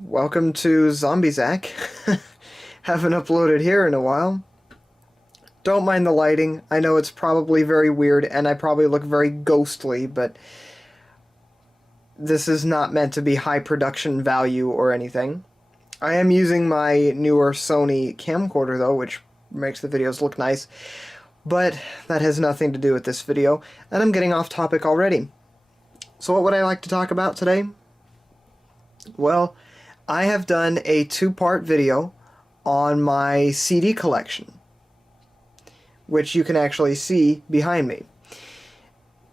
Welcome to Zombie Zach. Haven't uploaded here in a while. Don't mind the lighting. I know it's probably very weird and I probably look very ghostly, but this is not meant to be high production value or anything. I am using my newer Sony camcorder though, which makes the videos look nice, but that has nothing to do with this video, and I'm getting off topic already. So what would I like to talk about today? Well, I have done a two-part video on my CD collection, which you can actually see behind me.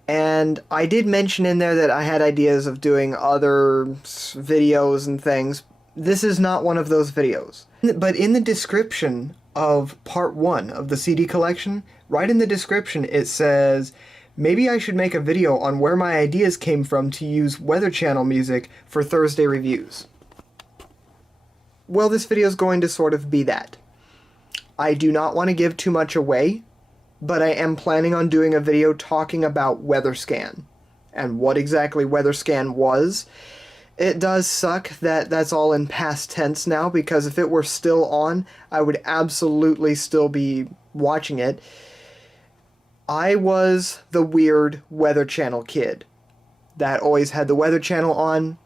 And I did mention in there that I had ideas of doing other videos and things. This is not one of those videos. But in the description of part 1 of the CD collection, right in the description it says, maybe I should make a video on where my ideas came from to use Weather Channel music for Thursday reviews. Well, this video is going to sort of be that. I do not want to give too much away, but I am planning on doing a video talking about WeatherScan and what exactly WeatherScan was. It does suck that that's all in past tense now, because if it were still on, I would absolutely still be watching it. I was the weird Weather Channel kid that always had the Weather Channel on,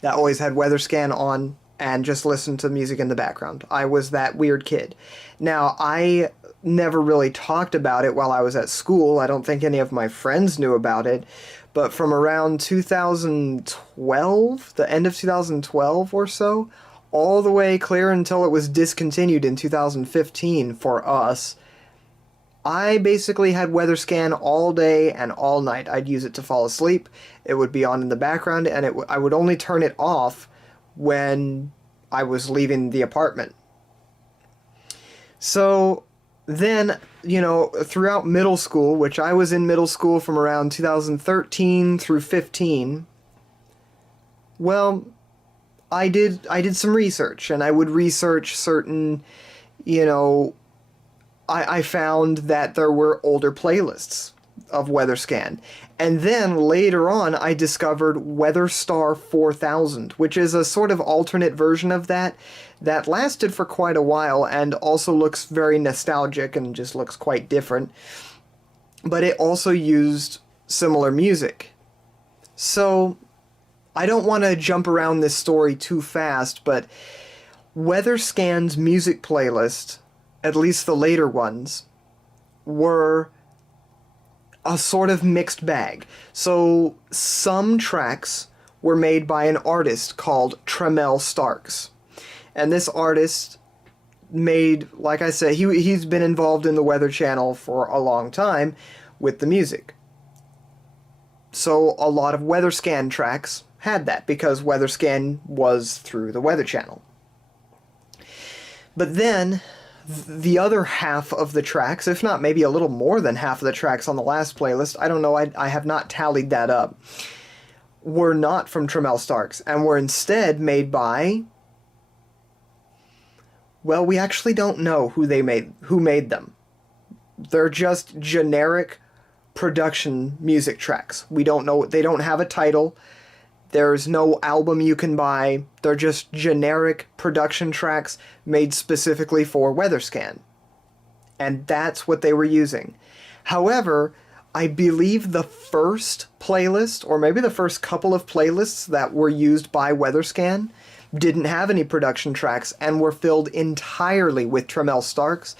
that always had WeatherScan on, and just listened to music in the background. I was that weird kid. Now, I never really talked about it while I was at school. I don't think any of my friends knew about it. But from around 2012, the end of 2012 or so, all the way clear until it was discontinued in 2015 for us, I basically had WeatherScan all day and all night. I'd use it to fall asleep. It would be on in the background, and I would only turn it off when I was leaving the apartment. So then, throughout middle school, which I was in middle school from around 2013 through 15, well, I did some research, and I would research certain, I found that there were older playlists of WeatherScan. And then later on I discovered WeatherStar 4000, which is a sort of alternate version of that lasted for quite a while and also looks very nostalgic and just looks quite different. But it also used similar music. So I don't want to jump around this story too fast, but WeatherScan's music playlist, at least the later ones, were a sort of mixed bag. So some tracks were made by an artist called Tremel Starks. And this artist made, like I said, he's been involved in the Weather Channel for a long time with the music. So a lot of WeatherScan tracks had that because WeatherScan was through the Weather Channel. But then the other half of the tracks, if not maybe a little more than half of the tracks on the last playlist, I don't know, I have not tallied that up, were not from Tremel Starks and were instead made by, well, we actually don't know who made them. They're just generic production music tracks. We don't know, they don't have a title. There's no album you can buy. They're just generic production tracks made specifically for WeatherScan. And that's what they were using. However, I believe the first playlist, or maybe the first couple of playlists that were used by WeatherScan, didn't have any production tracks and were filled entirely with Tremel Starks,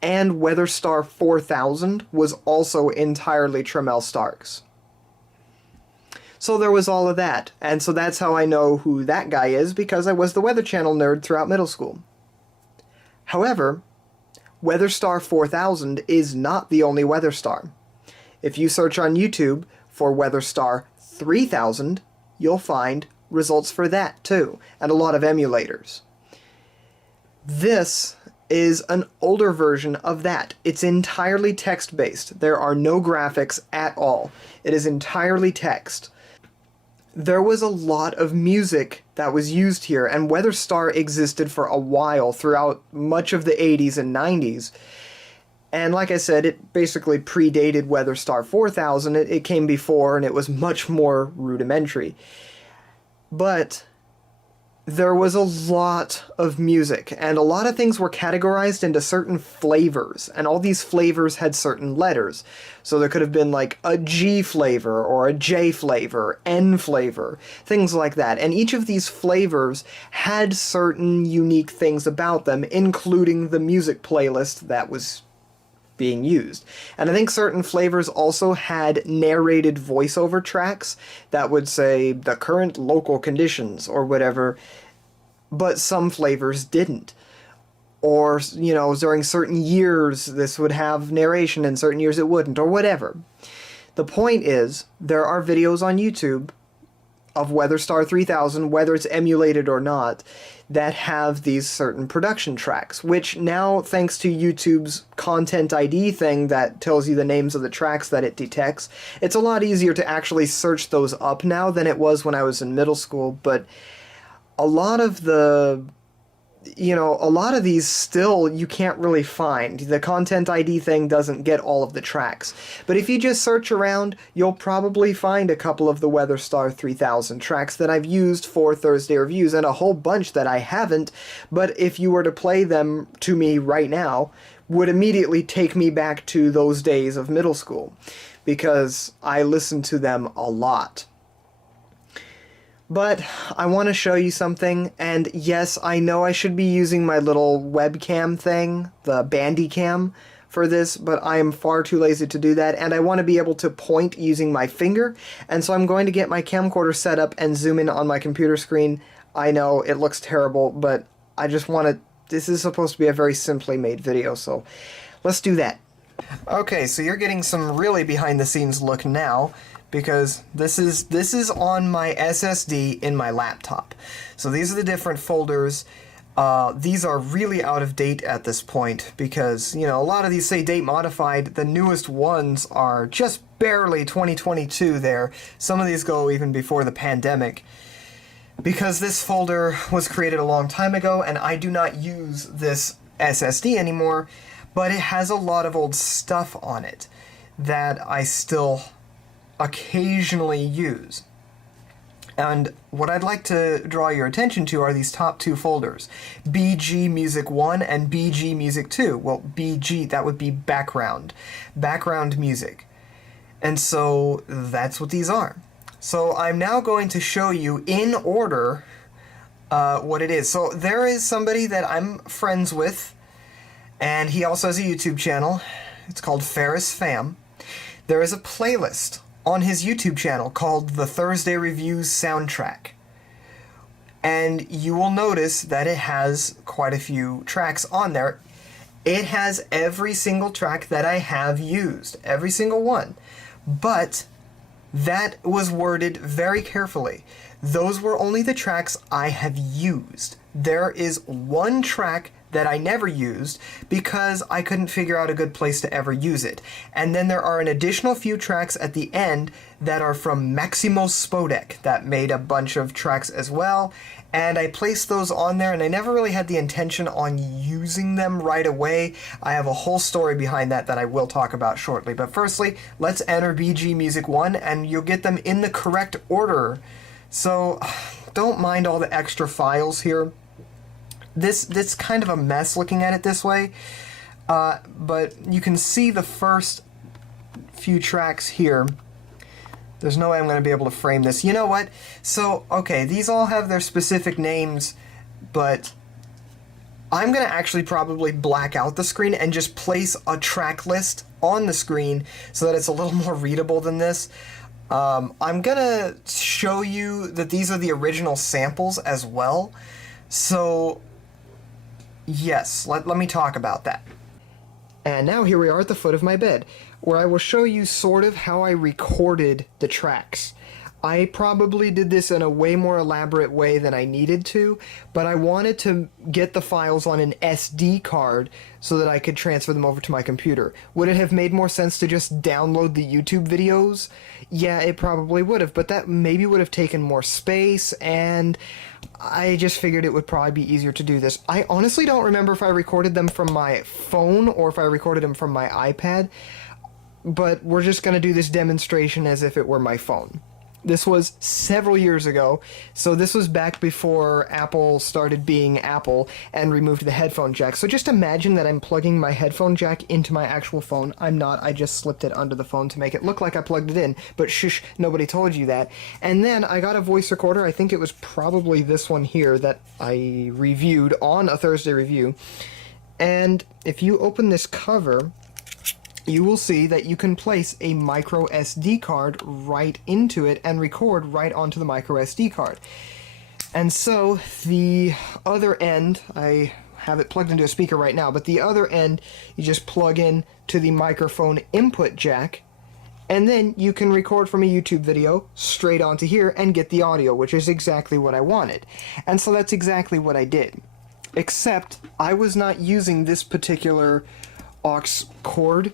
and WeatherStar 4000 was also entirely Tremel Starks. So there was all of that, and so that's how I know who that guy is, because I was the Weather Channel nerd throughout middle school. However, WeatherStar 4000 is not the only WeatherStar. If you search on YouTube for WeatherStar 3000, you'll find results for that too, and a lot of emulators. This is an older version of that. It's entirely text-based. There are no graphics at all. It is entirely text. There was a lot of music that was used here, and WeatherStar existed for a while throughout much of the 80s and 90s. And like I said, it basically predated WeatherStar 4000. It came before, and it was much more rudimentary. But there was a lot of music, and a lot of things were categorized into certain flavors, and all these flavors had certain letters. So there could have been like a G flavor, or a J flavor, N flavor, things like that. And each of these flavors had certain unique things about them, including the music playlist that was being used. And I think certain flavors also had narrated voiceover tracks that would say the current local conditions or whatever, but some flavors didn't. Or, you know, during certain years this would have narration and certain years it wouldn't, or whatever. The point is, there are videos on YouTube of WeatherStar 3000, whether it's emulated or not, that have these certain production tracks, which now, thanks to YouTube's Content ID thing that tells you the names of the tracks that it detects, it's a lot easier to actually search those up now than it was when I was in middle school, but a lot of a lot of these still you can't really find. The Content ID thing doesn't get all of the tracks. But if you just search around, you'll probably find a couple of the WeatherStar 3000 tracks that I've used for Thursday Reviews, and a whole bunch that I haven't, but if you were to play them to me right now, would immediately take me back to those days of middle school, because I listened to them a lot. But I want to show you something, and yes, I know I should be using my little webcam thing, the Bandicam, for this, but I am far too lazy to do that, and I want to be able to point using my finger, and so I'm going to get my camcorder set up and zoom in on my computer screen. I know, it looks terrible, but I just want to... This is supposed to be a very simply made video, so let's do that. Okay, so you're getting some really behind-the-scenes look now, because this is on my SSD in my laptop. So these are the different folders. These are really out of date at this point because, you know, a lot of these say date modified. The newest ones are just barely 2022 there. Some of these go even before the pandemic. Because this folder was created a long time ago and I do not use this SSD anymore, but it has a lot of old stuff on it that I still occasionally use. And what I'd like to draw your attention to are these top two folders, BG Music 1 and BG Music 2. Well, BG, that would be background music. And so that's what these are. So I'm now going to show you in order what it is. So there is somebody that I'm friends with, and he also has a YouTube channel. It's called Ferris Fam. There is a playlist on his YouTube channel called the Thursday Reviews Soundtrack. And you will notice that it has quite a few tracks on there. It has every single track that I have used, every single one. But that was worded very carefully. Those were only the tracks I have used. There is one track that I never used because I couldn't figure out a good place to ever use it. And then there are an additional few tracks at the end that are from Maximo Spodek that made a bunch of tracks as well. And I placed those on there and I never really had the intention on using them right away. I have a whole story behind that I will talk about shortly. But firstly, let's enter BG Music 1 and you'll get them in the correct order. So don't mind all the extra files here. This kind of a mess looking at it this way, but you can see the first few tracks here. There's no way I'm going to be able to frame this. You know what? So, okay, these all have their specific names, but I'm going to actually probably black out the screen and just place a track list on the screen so that it's a little more readable than this. I'm going to show you that these are the original samples as well. So yes, let me talk about that. And now here we are at the foot of my bed, where I will show you sort of how I recorded the tracks. I probably did this in a way more elaborate way than I needed to, but I wanted to get the files on an SD card so that I could transfer them over to my computer. Would it have made more sense to just download the YouTube videos? Yeah, it probably would have, but that maybe would have taken more space, and I just figured it would probably be easier to do this. I honestly don't remember if I recorded them from my phone or if I recorded them from my iPad, but we're just going to do this demonstration as if it were my phone. This was several years ago, so this was back before Apple started being Apple and removed the headphone jack. So just imagine that I'm plugging my headphone jack into my actual phone. I'm not, I just slipped it under the phone to make it look like I plugged it in, but shush, nobody told you that. And then I got a voice recorder, I think it was probably this one here that I reviewed on a Thursday review. And if you open this cover, you will see that you can place a micro SD card right into it and record right onto the micro SD card. And so the other end, I have it plugged into a speaker right now, but the other end you just plug in to the microphone input jack, and then you can record from a YouTube video straight onto here and get the audio, which is exactly what I wanted. And so that's exactly what I did. Except I was not using this particular aux cord.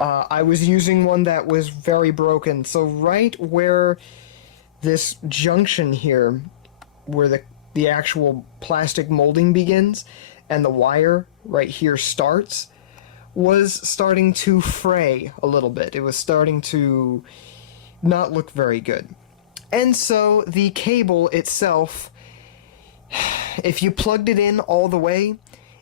I was using one that was very broken. So right where this junction here, where the actual plastic molding begins, and the wire right here starts, was starting to fray a little bit. It was starting to not look very good. And so the cable itself, if you plugged it in all the way,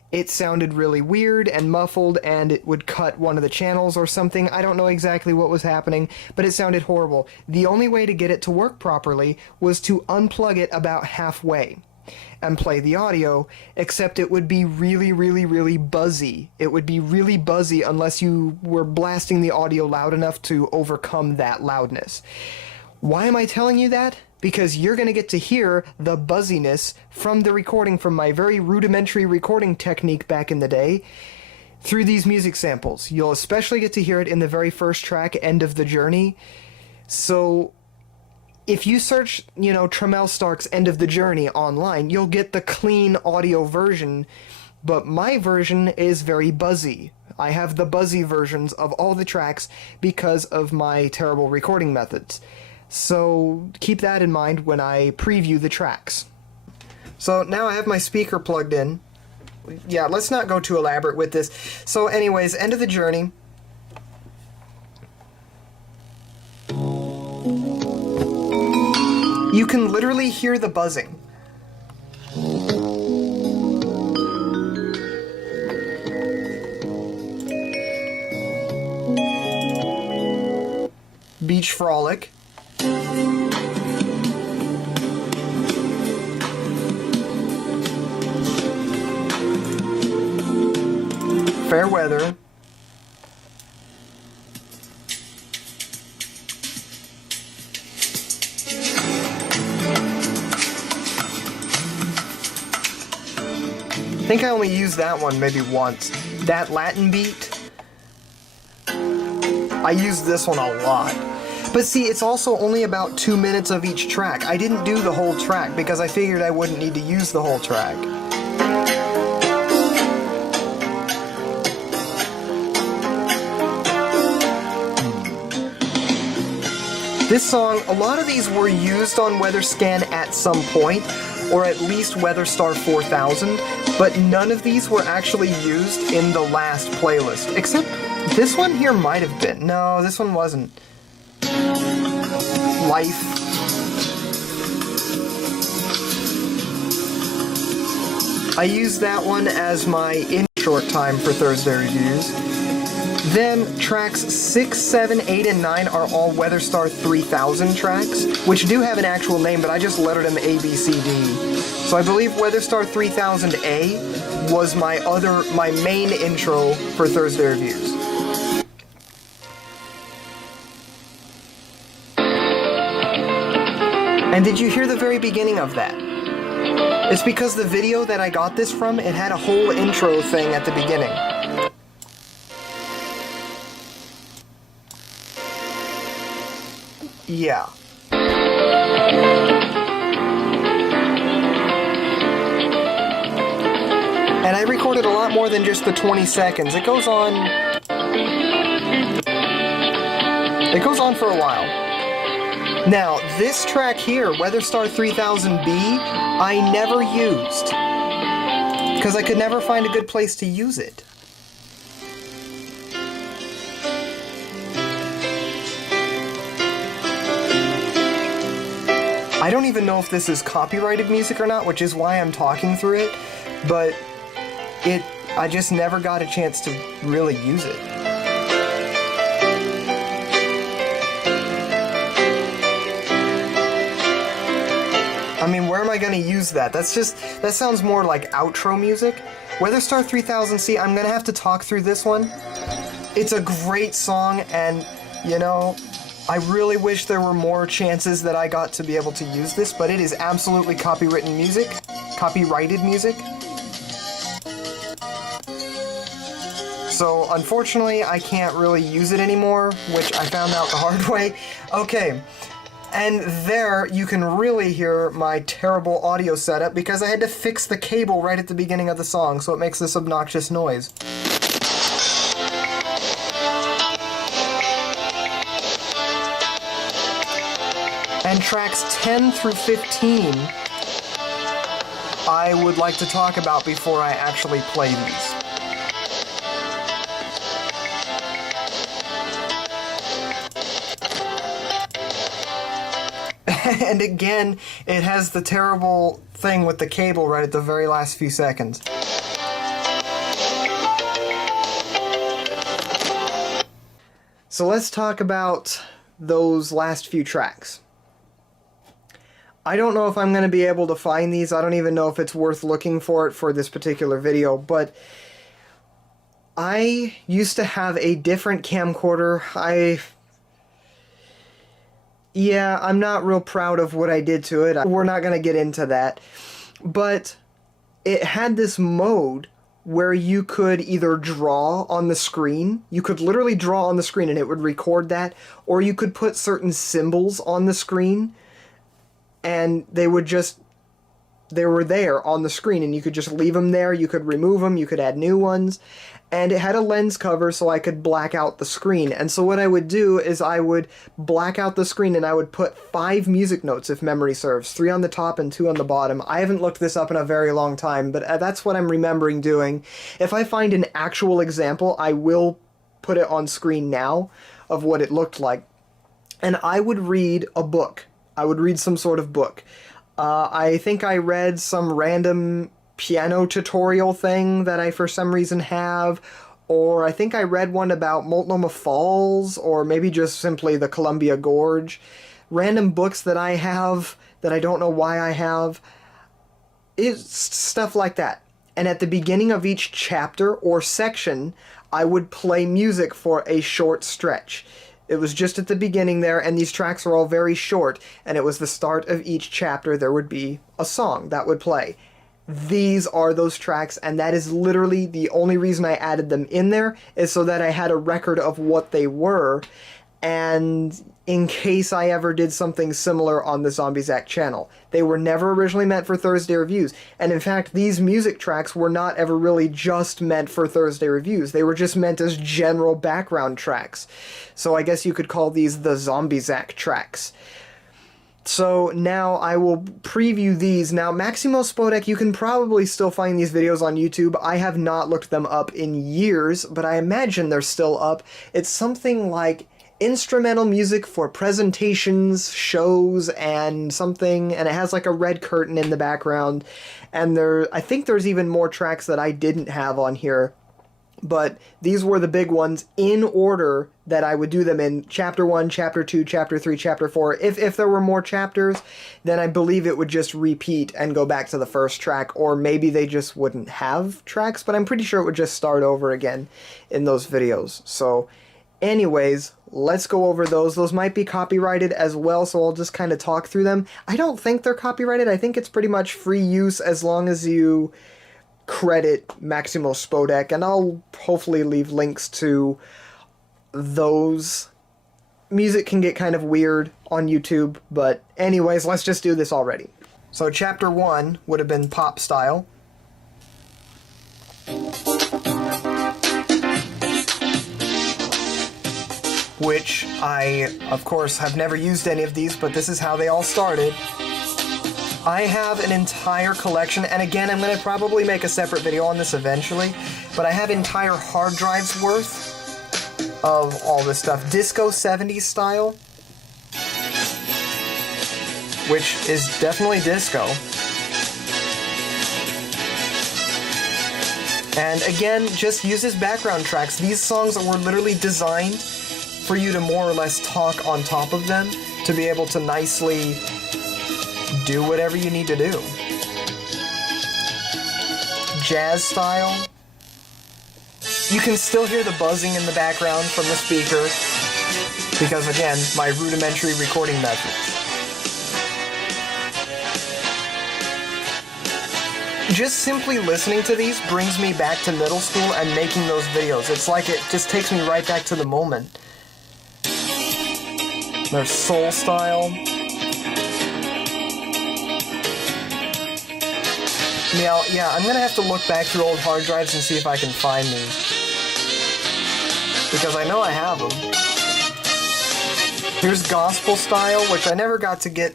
it sounded really weird and muffled, and it would cut one of the channels or something. I don't know exactly what was happening, but it sounded horrible. The only way to get it to work properly was to unplug it about halfway and play the audio, except it would be really, really, really buzzy. It would be really buzzy unless you were blasting the audio loud enough to overcome that loudness. Why am I telling you that? Because you're going to get to hear the buzziness from the recording, from my very rudimentary recording technique back in the day, through these music samples. You'll especially get to hear it in the very first track, End of the Journey. So if you search, Tramiel Stark's End of the Journey online, you'll get the clean audio version, but my version is very buzzy. I have the buzzy versions of all the tracks because of my terrible recording methods. So keep that in mind when I preview the tracks. So now I have my speaker plugged in. Yeah, let's not go too elaborate with this. So anyways, End of the Journey. You can literally hear the buzzing. Beach Frolic. Fair Weather. I think I only used that one maybe once. That Latin beat, I used this one a lot. But see, it's also only about 2 minutes of each track. I didn't do the whole track because I figured I wouldn't need to use the whole track. This song, a lot of these were used on WeatherScan at some point, or at least WeatherStar 4000, but none of these were actually used in the last playlist. Except this one here might have been. No, this one wasn't. Life. I used that one as my in-short time for Thursday reviews. Then tracks 6, 7, 8, and 9 are all WeatherStar 3000 tracks, which do have an actual name, but I just lettered them A, B, C, D. So I believe WeatherStar 3000A was my main intro for Thursday reviews. And did you hear the very beginning of that? It's because the video that I got this from, it had a whole intro thing at the beginning. Yeah. And I recorded a lot more than just the 20 seconds. It goes on for a while. Now, this track here, WeatherStar 3000B, I never used, because I could never find a good place to use it. I don't even know if this is copyrighted music or not, which is why I'm talking through it, but I just never got a chance to really use it. I mean, where am I gonna use that? That sounds more like outro music. Weatherstar 3000C, I'm gonna have to talk through this one. It's a great song, and, you know, I really wish there were more chances that I got to be able to use this, but it is absolutely copyrighted music. So, unfortunately, I can't really use it anymore, which I found out the hard way. Okay. And there, you can really hear my terrible audio setup because I had to fix the cable right at the beginning of the song, so it makes this obnoxious noise. And tracks 10 through 15, I would like to talk about before I actually play these. And again, it has the terrible thing with the cable right at the very last few seconds. So let's talk about those last few tracks. I don't know if I'm going to be able to find these. I don't even know if it's worth looking for it for this particular video, but I used to have a different camcorder. Yeah, I'm not real proud of what I did to it. We're not going to get into that. But it had this mode where you could either draw on the screen. You could literally draw on the screen and it would record that. Or you could put certain symbols on the screen and they were there on the screen and you could just leave them there. You could remove them. You could add new ones. And it had a lens cover so I could black out the screen. And so what I would do is I would black out the screen and I would put 5 music notes, if memory serves. 3 on the top and 2 on the bottom. I haven't looked this up in a very long time, but that's what I'm remembering doing. If I find an actual example, I will put it on screen now of what it looked like. And I would read a book. I would read some sort of book. I think I read some random piano tutorial thing that I for some reason have, or I think I read one about Multnomah Falls, or maybe just simply the Columbia Gorge. Random books that I have that I don't know why I have. It's stuff like that. And at the beginning of each chapter or section, I would play music for a short stretch. It was just at the beginning there, and these tracks are all very short, and it was the start of each chapter. There would be a song that would play. These are those tracks, and that is literally the only reason I added them in there, is so that I had a record of what they were, and in case I ever did something similar on the ZombieZack channel. They were never originally meant for Thursday reviews, and in fact, these music tracks were not ever really just meant for Thursday reviews. They were just meant as general background tracks. So I guess you could call these the ZombieZack tracks. So now I will preview these. Now, Maximo Spodek, you can probably still find these videos on YouTube. I have not looked them up in years, but I imagine they're still up. It's something like instrumental music for presentations, shows, and something, and it has like a red curtain in the background. And I think there's even more tracks that I didn't have on here. But these were the big ones in order that I would do them in Chapter 1, Chapter 2, Chapter 3, Chapter 4. If there were more chapters, then I believe it would just repeat and go back to the first track, or maybe they just wouldn't have tracks, but I'm pretty sure it would just start over again in those videos. So, anyways, let's go over those. Those might be copyrighted as well, so I'll just kind of talk through them. I don't think they're copyrighted. I think it's pretty much free use as long as you credit Maximo Spodek, and I'll hopefully leave links to those. Music can get kind of weird on YouTube, but anyways, let's just do this already. So Chapter 1 would have been pop style. Which I, of course, have never used any of these, but this is how they all started. I have an entire collection, and again, I'm going to probably make a separate video on this eventually, but I have entire hard drives worth of all this stuff. Disco 70s style. which is definitely disco. And again, just uses background tracks. These songs were literally designed for you to more or less talk on top of them to be able to nicely do whatever you need to do. Jazz style. You can still hear the buzzing in the background from the speaker because, again, my rudimentary recording methods. Just simply listening to these brings me back to middle school and making those videos. It's like it just takes me right back to the moment. There's soul style. Now, yeah, I'm gonna have to look back through old hard drives and see if I can find these. Because I know I have them. Here's gospel style, which I never got to get.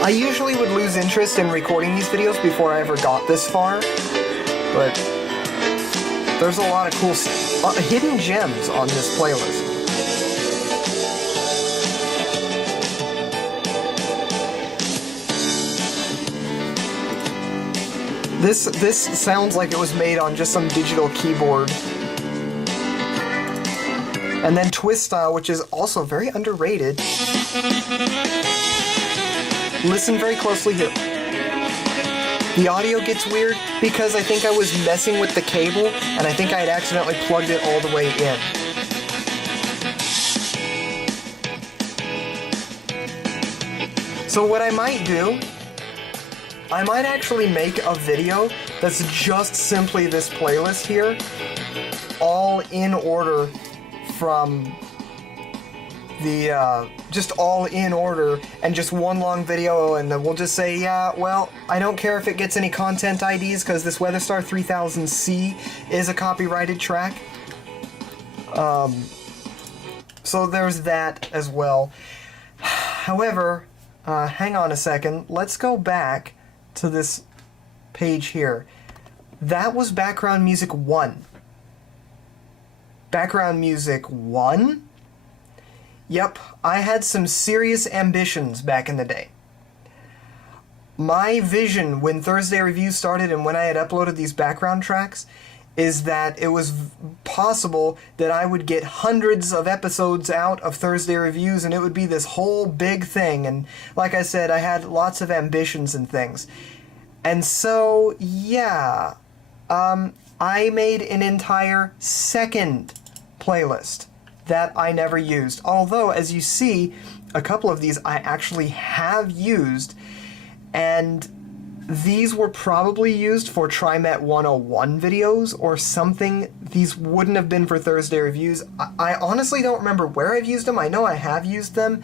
I usually would lose interest in recording these videos before I ever got this far, but there's a lot of cool hidden gems on this playlist. This sounds like it was made on just some digital keyboard. And then twist style, which is also very underrated. Listen very closely here. The audio gets weird because I think I was messing with the cable and I think I had accidentally plugged it all the way in. So what I might do, I might actually make a video that's just simply this playlist here, all in order from the, just all in order, and just one long video, and then we'll just say, yeah, well, I don't care if it gets any content IDs, because this WeatherStar 3000C is a copyrighted track. So there's that as well. However, hang on a second, let's go back to this page here. That was background music 1. Background music 1? Yep, I had some serious ambitions back in the day. My vision when Thursday Review started and when I had uploaded these background tracks is that it was possible that I would get hundreds of episodes out of Thursday Reviews and it would be this whole big thing. And like I said, I had lots of ambitions and things. And so, yeah, I made an entire second playlist that I never used. Although, as you see, a couple of these I actually have used, and these were probably used for TriMet 101 videos or something. These wouldn't have been for Thursday Reviews. I honestly don't remember where I've used them. I know I have used them.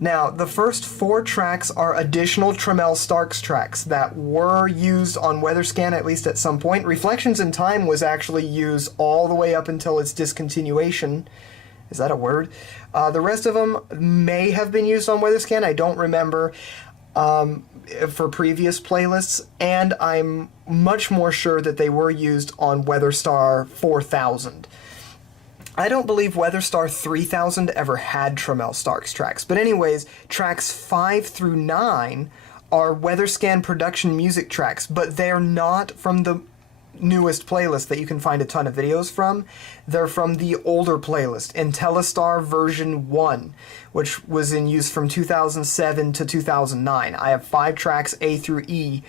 Now, the first 4 tracks are additional Tramiel Starks tracks that were used on WeatherScan at least at some point. Reflections in Time was actually used all the way up until its discontinuation. Is that a word? The rest of them may have been used on WeatherScan. I don't remember for previous playlists. And I'm much more sure that they were used on WeatherStar 4000. I don't believe WeatherStar 3000 ever had Tramiel Starks tracks. But anyways, tracks 5 through 9 are WeatherScan production music tracks. But they're not from the newest playlist that you can find a ton of videos from. They're from the older playlist, IntelliStar version 1, which was in use from 2007 to 2009. I have 5 tracks A through E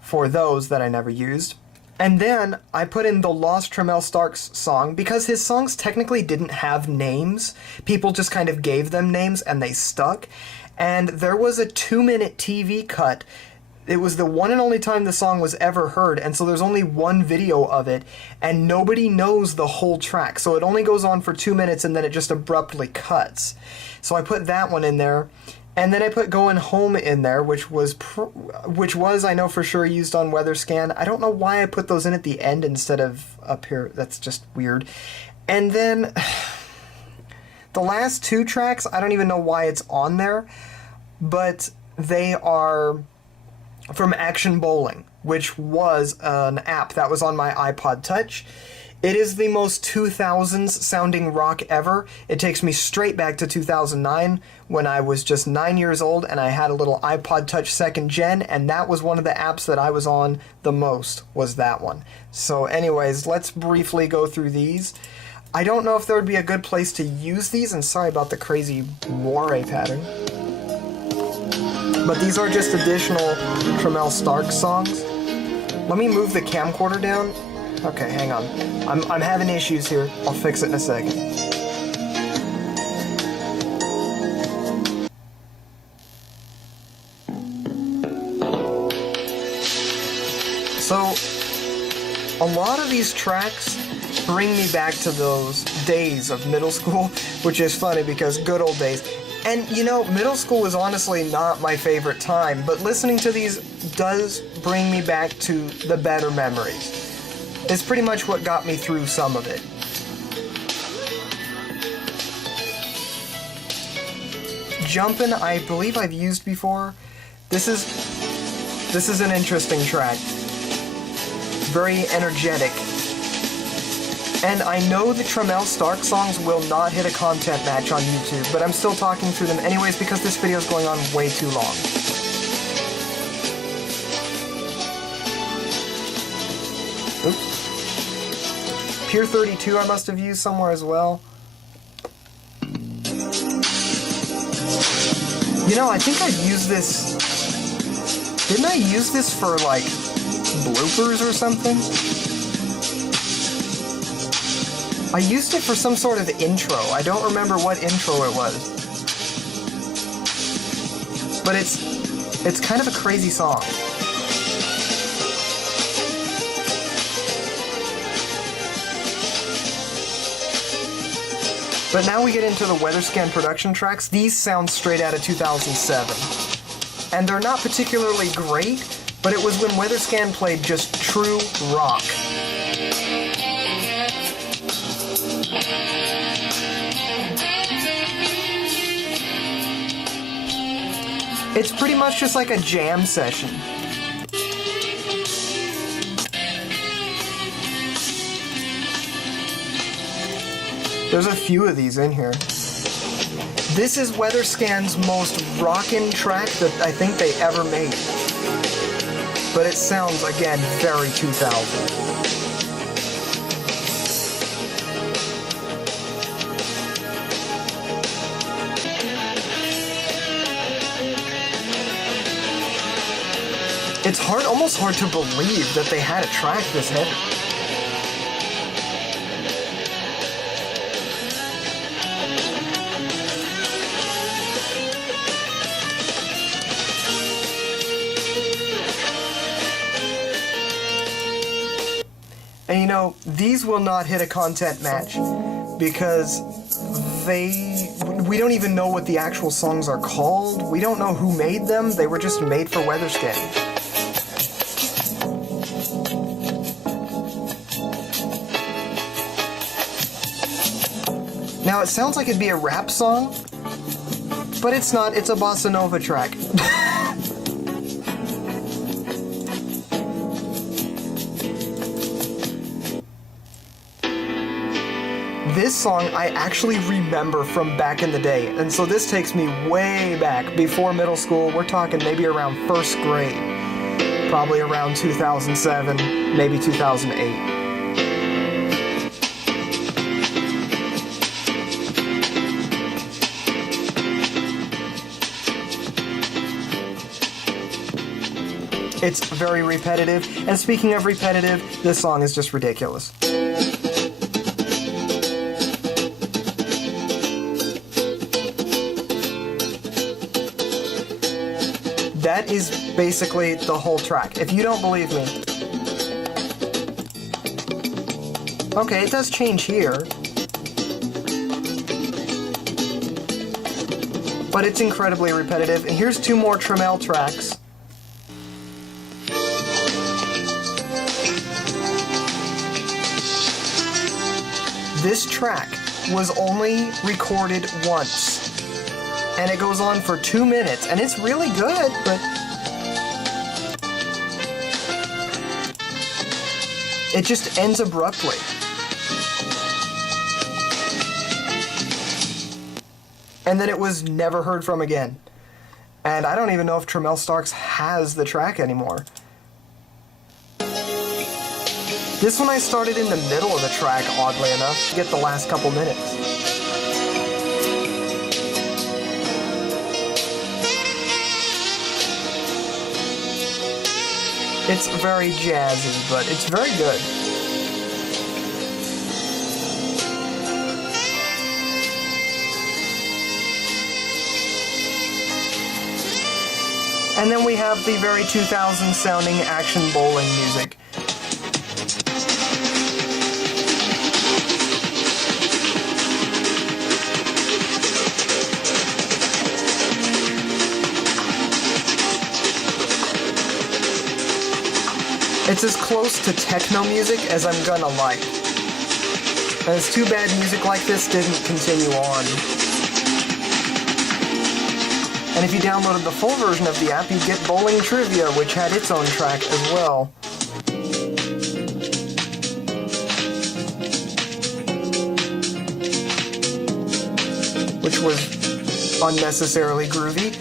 for those that I never used. And then I put in the Lost Tramiel Starks song because his songs technically didn't have names. People just kind of gave them names and they stuck. And there was a 2-minute TV cut. It was the one and only time the song was ever heard, and so there's only one video of it, and nobody knows the whole track. So it only goes on for 2 minutes, and then it just abruptly cuts. So I put that one in there, and then I put Going Home in there, which was I know for sure used on WeatherScan. I don't know why I put those in at the end instead of up here. That's just weird. And then the last 2 tracks, I don't even know why it's on there, but they are from Action Bowling, which was an app that was on my iPod Touch. It is the most 2000s sounding rock ever. It takes me straight back to 2009 when I was just 9 years old and I had a little iPod Touch 2nd Gen, and that was one of the apps that I was on the most, was that one. So anyways, let's briefly go through these. I don't know if there would be a good place to use these, and sorry about the crazy moire pattern. But these are just additional Tramiel Stark songs. Let me move the camcorder down. Okay, hang on. I'm having issues here. I'll fix it in a second. So, a lot of these tracks bring me back to those days of middle school, which is funny because good old days. And you know, middle school was honestly not my favorite time, but listening to these does bring me back to the better memories. It's pretty much what got me through some of it. Jumpin', I believe I've used before. This is an interesting track. Very energetic. And I know the Tramiel Stark songs will not hit a content match on YouTube, but I'm still talking through them anyways because this video is going on way too long. Oops. Pier 32 I must have used somewhere as well. You know, I think I've used this... Didn't I use this for, like, bloopers or something? I used it for some sort of intro. I don't remember what intro it was. But it's kind of a crazy song. But now we get into the WeatherScan production tracks. These sound straight out of 2007. And they're not particularly great, but it was when WeatherScan played just true rock. It's pretty much just like a jam session. There's a few of these in here. This is WeatherScan's most rockin' track that I think they ever made. But it sounds, again, very 2000. It's almost hard to believe that they had a track this heavy. And you know, these will not hit a content match because we don't even know what the actual songs are called. We don't know who made them. They were just made for WeatherScan. Now, it sounds like it'd be a rap song, but it's not. It's a bossa nova track. This song I actually remember from back in the day, and so this takes me way back, before middle school. We're talking maybe around first grade, probably around 2007, maybe 2008. It's very repetitive, and speaking of repetitive, this song is just ridiculous. That is basically the whole track. If you don't believe me... Okay, it does change here. But it's incredibly repetitive. And here's two more Tramiel tracks. This track was only recorded once. And it goes on for 2 minutes, and it's really good, but it just ends abruptly. and then it was never heard from again. And I don't even know if Tramiel Starks has the track anymore. This one I started in the middle of the track, oddly enough, to get the last couple minutes. It's very jazzy, but it's very good. And then we have the very 2000 sounding action bowling music. It's as close to techno music as I'm gonna like. And it's too bad music like this didn't continue on. And if you downloaded the full version of the app, you'd get Bowling Trivia, which had its own track as well. Which was unnecessarily groovy.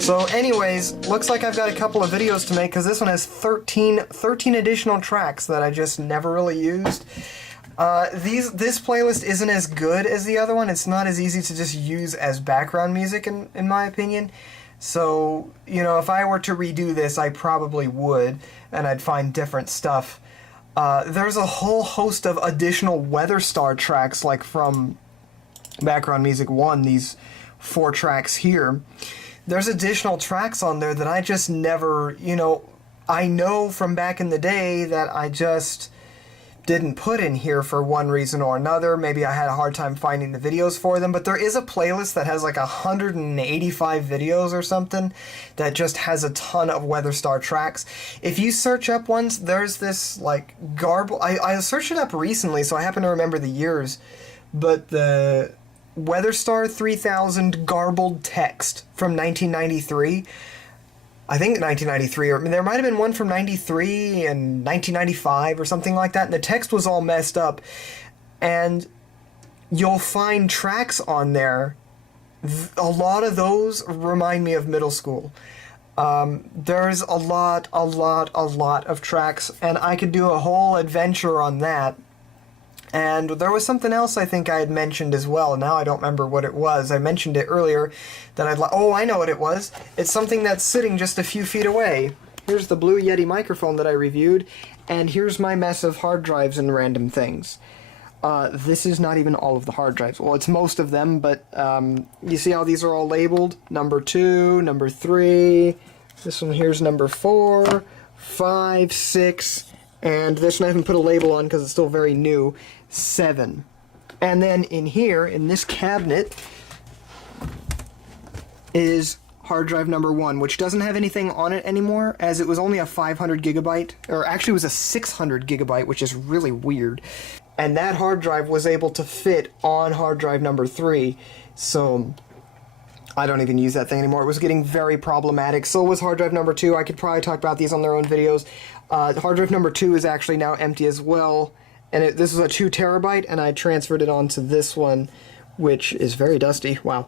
So anyways, looks like I've got a couple of videos to make, because this one has 13 additional tracks that I just never really used. This playlist isn't as good as the other one. It's not as easy to just use as background music, in my opinion. So, you know, if I were to redo this, I probably would, and I'd find different stuff. There's a whole host of additional Weather Star tracks, like from Background Music 1, these 4 tracks here. There's additional tracks on there that I just never, you know, I know from back in the day that I just didn't put in here for one reason or another. Maybe I had a hard time finding the videos for them, but there is a playlist that has like 185 videos or something that just has a ton of Weather Star tracks. If you search up ones, there's this like garble. I searched it up recently, so I happen to remember the years, but the Weather Star 3000 garbled text from 1993. I think 1993, or there might have been one from 93 and 1995 or something like that, and the text was all messed up. And you'll find tracks on there. A lot of those remind me of middle school. There's a lot of tracks, and I could do a whole adventure on that. And there was something else I think I had mentioned as well. Now I don't remember what it was. I mentioned it earlier that oh, I know what it was. It's something that's sitting just a few feet away. Here's the Blue Yeti microphone that I reviewed, and here's my mess of hard drives and random things. This is not even all of the hard drives. Well, it's most of them, but you see how these are all labeled? Number 2, number 3, this one here's number 4, 5, 6, and this one I haven't put a label on because it's still very new, 7. And then in here, in this cabinet, is hard drive number 1, which doesn't have anything on it anymore, as it was only a 500 gigabyte, or actually it was a 600 gigabyte, which is really weird. And that hard drive was able to fit on hard drive number 3, so I don't even use that thing anymore. It was getting very problematic. So was hard drive number 2. I could probably talk about these on their own videos. Hard drive number 2 is actually now empty as well, and this was a 2 terabyte, and I transferred it onto this one, which is very dusty. Wow.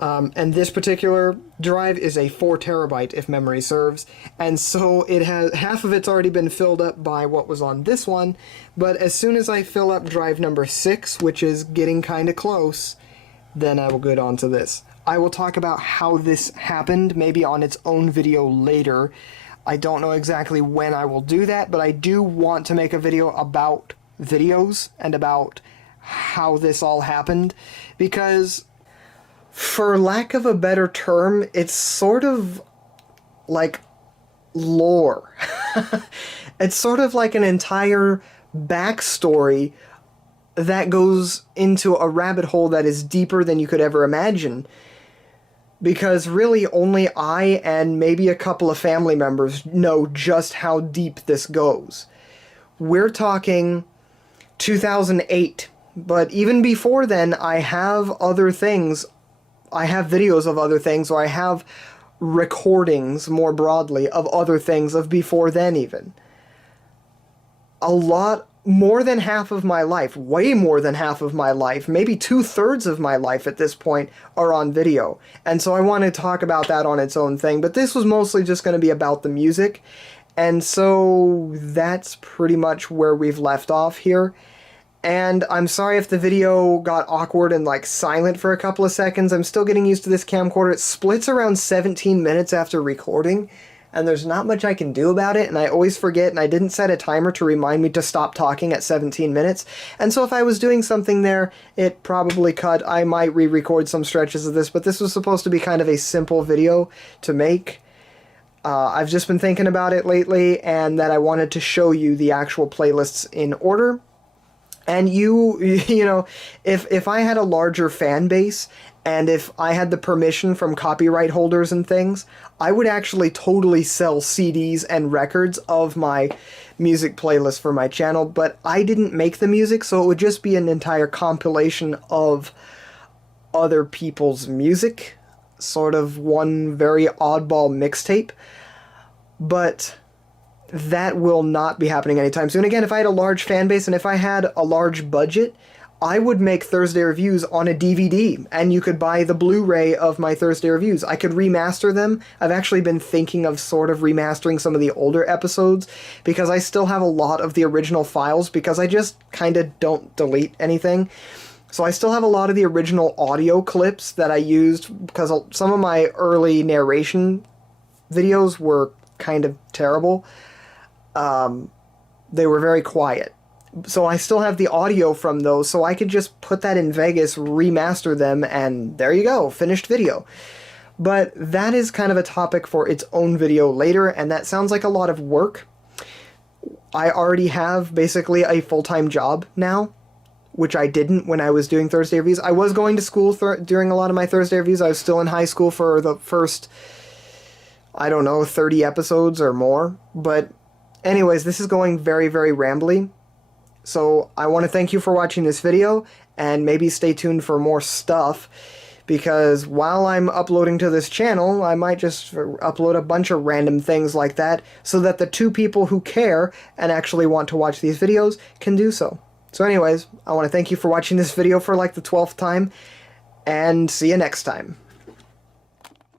And this particular drive is a 4 terabyte, if memory serves, and so it has half of it's already been filled up by what was on this one. But as soon as I fill up drive number 6, which is getting kind of close, then I will get onto this. I will talk about how this happened, maybe on its own video later. I don't know exactly when I will do that, but I do want to make a video about videos and about how this all happened, because for lack of a better term, it's sort of like lore. It's sort of like an entire backstory that goes into a rabbit hole that is deeper than you could ever imagine. Because really only I and maybe a couple of family members know just how deep this goes. We're talking 2008, but even before then I have other things. I have videos of other things, or I have recordings more broadly of other things of before then even. A lot more than half of my life, way more than half of my life, maybe 2/3 of my life at this point are on video. And so I want to talk about that on its own thing, but this was mostly just going to be about the music. And so that's pretty much where we've left off here. And I'm sorry if the video got awkward and like silent for a couple of seconds. I'm still getting used to this camcorder. It splits around 17 minutes after recording, and there's not much I can do about it, and I always forget, and I didn't set a timer to remind me to stop talking at 17 minutes. And so if I was doing something there, it probably cut. I might re-record some stretches of this, but this was supposed to be kind of a simple video to make. I've just been thinking about it lately, and that I wanted to show you the actual playlists in order. And you know, if I had a larger fan base, and if I had the permission from copyright holders and things, I would actually totally sell CDs and records of my music playlist for my channel, but I didn't make the music, so it would just be an entire compilation of other people's music, sort of one very oddball mixtape. But that will not be happening anytime soon. Again, if I had a large fan base and if I had a large budget, I would make Thursday reviews on a DVD, and you could buy the Blu-ray of my Thursday reviews. I could remaster them. I've actually been thinking of sort of remastering some of the older episodes, because I still have a lot of the original files, because I just kind of don't delete anything. So I still have a lot of the original audio clips that I used, because some of my early narration videos were kind of terrible. They were very quiet. So I still have the audio from those, so I could just put that in Vegas, remaster them, and there you go, finished video. But that is kind of a topic for its own video later, and that sounds like a lot of work. I already have basically a full-time job now, which I didn't when I was doing Thursday reviews. I was going to school during a lot of my Thursday reviews. I was still in high school for the first, I don't know, 30 episodes or more. But anyways, this is going very, very rambly. So I want to thank you for watching this video, and maybe stay tuned for more stuff, because while I'm uploading to this channel, I might just upload a bunch of random things like that, so that the two people who care and actually want to watch these videos can do so. So anyways, I want to thank you for watching this video for like the 12th time, and see you next time.